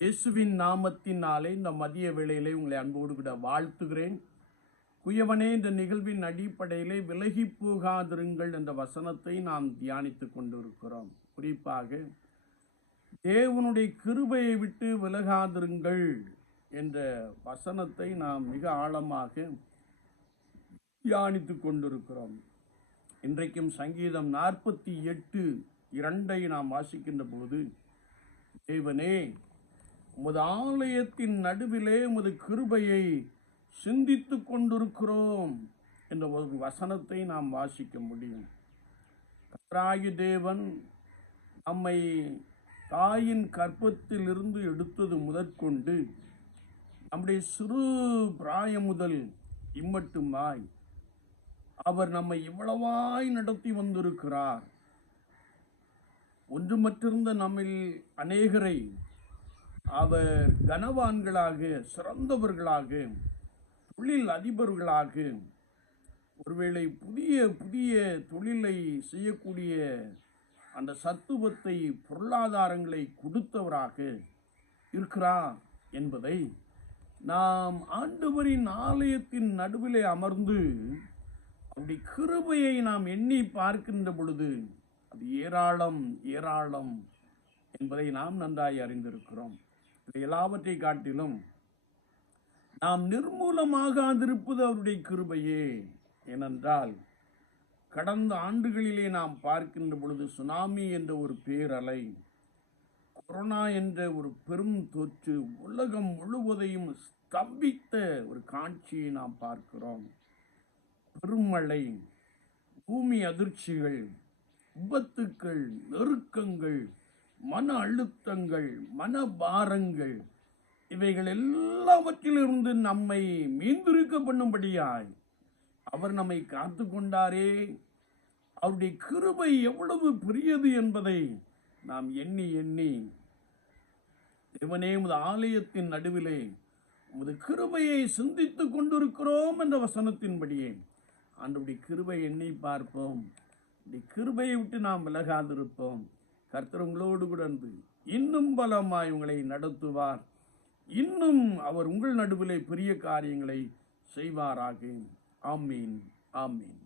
இயேசுவின் நாமத்தினாலே இந்த மதிய வேளையிலே உங்களை அன்போடு கூட வாழ்த்துகிறேன். குயவனே இந்த நிகழ்வின் அடிப்படையிலே விலகி போகாதிருங்கள் என்ற வசனத்தை நாம் தியானித்து கொண்டிருக்கிறோம். குறிப்பாக தேவனுடைய கிருபையை விட்டு விலகாதிருங்கள் என்ற வசனத்தை நாம் மிக ஆழமாக தியானித்து கொண்டிருக்கிறோம். இன்றைக்கும் சங்கீதம் நாற்பத்தி எட்டு இரண்டை நாம் வாசிக்கின்ற போது தேவனே உமது ஆலயத்தின் நடுவிலே உமது கிருபையை சிந்தித்து கொண்டிருக்கிறோம் என்ற ஒரு வசனத்தை நாம் வாசிக்க முடியும். கர்த்தராகி தேவன் நம்மை தாயின் கற்பத்தில் இருந்து எடுத்தது முதற்கொண்டு நம்முடைய சிறு பிராயம் முதல் இம்மட்டுமாய் அவர் நம்மை இவ்வளவாய் நடத்தி வந்திருக்கிறார். ஒன்றுமற்றிருந்த நம்மில் அநேகரை அவர் கனவான்களாக சிறந்தவர்களாக தொழில் அதிபர்களாக ஒருவேளை புதிய புதிய தொழிலை செய்யக்கூடிய அந்த சத்துவத்தை பொருளாதாரங்களை கொடுத்தவராக இருக்கிறார் என்பதை நாம் ஆண்டவரின் ஆலயத்தின் நடுவிலே அமர்ந்து அப்படி கிருபையை நாம் எண்ணி பார்க்கின்ற பொழுது அது ஏராளம் ஏராளம் என்பதை நாம் நன்றாய் அறிந்திருக்கிறோம். எல்லாவற்றை காட்டிலும் நாம் நிர்மூலமாகாதிருப்பது அவருடைய கிருபையே. ஏனென்றால் கடந்த ஆண்டுகளிலே நாம் பார்க்கின்ற பொழுது சுனாமி என்ற ஒரு பேரலை கொரோனா என்ற ஒரு பெரும் தொற்று உலகம் முழுவதையும் ஸ்தம்பித்த ஒரு காட்சியை நாம் பார்க்கிறோம். பெருமழை பூமி அதிர்ச்சிகள் விபத்துக்கள் நெருக்கங்கள் மன அழுத்தங்கள் மன பாரங்கள் இவைகள் எல்லாவற்றிலிருந்து நம்மை மீந்திருக்க பண்ணும்படியாய் அவர் நம்மை காத்து கொண்டாரே அவருடைய கிருபை எவ்வளவு பெரியது என்பதை நாம் எண்ணி எண்ணி தேவனே உமது ஆலயத்தின் நடுவிலே உமது கிருபையை சிந்தித்து கொண்டிருக்கிறோம் என்ற வசனத்தின்படியே அன்றுடைய கிருபை எண்ணி பார்ப்போம். கிருபையை விட்டு நாம் விலகாதிருப்போம். கர்த்தர் உங்களோடு கூட இன்னும் பலமாய் உங்களை நடத்துவார். இன்னும் அவர் உங்கள் நடுவிலே பெரிய காரியங்களை செய்வாராக. ஆமீன் ஆமீன்.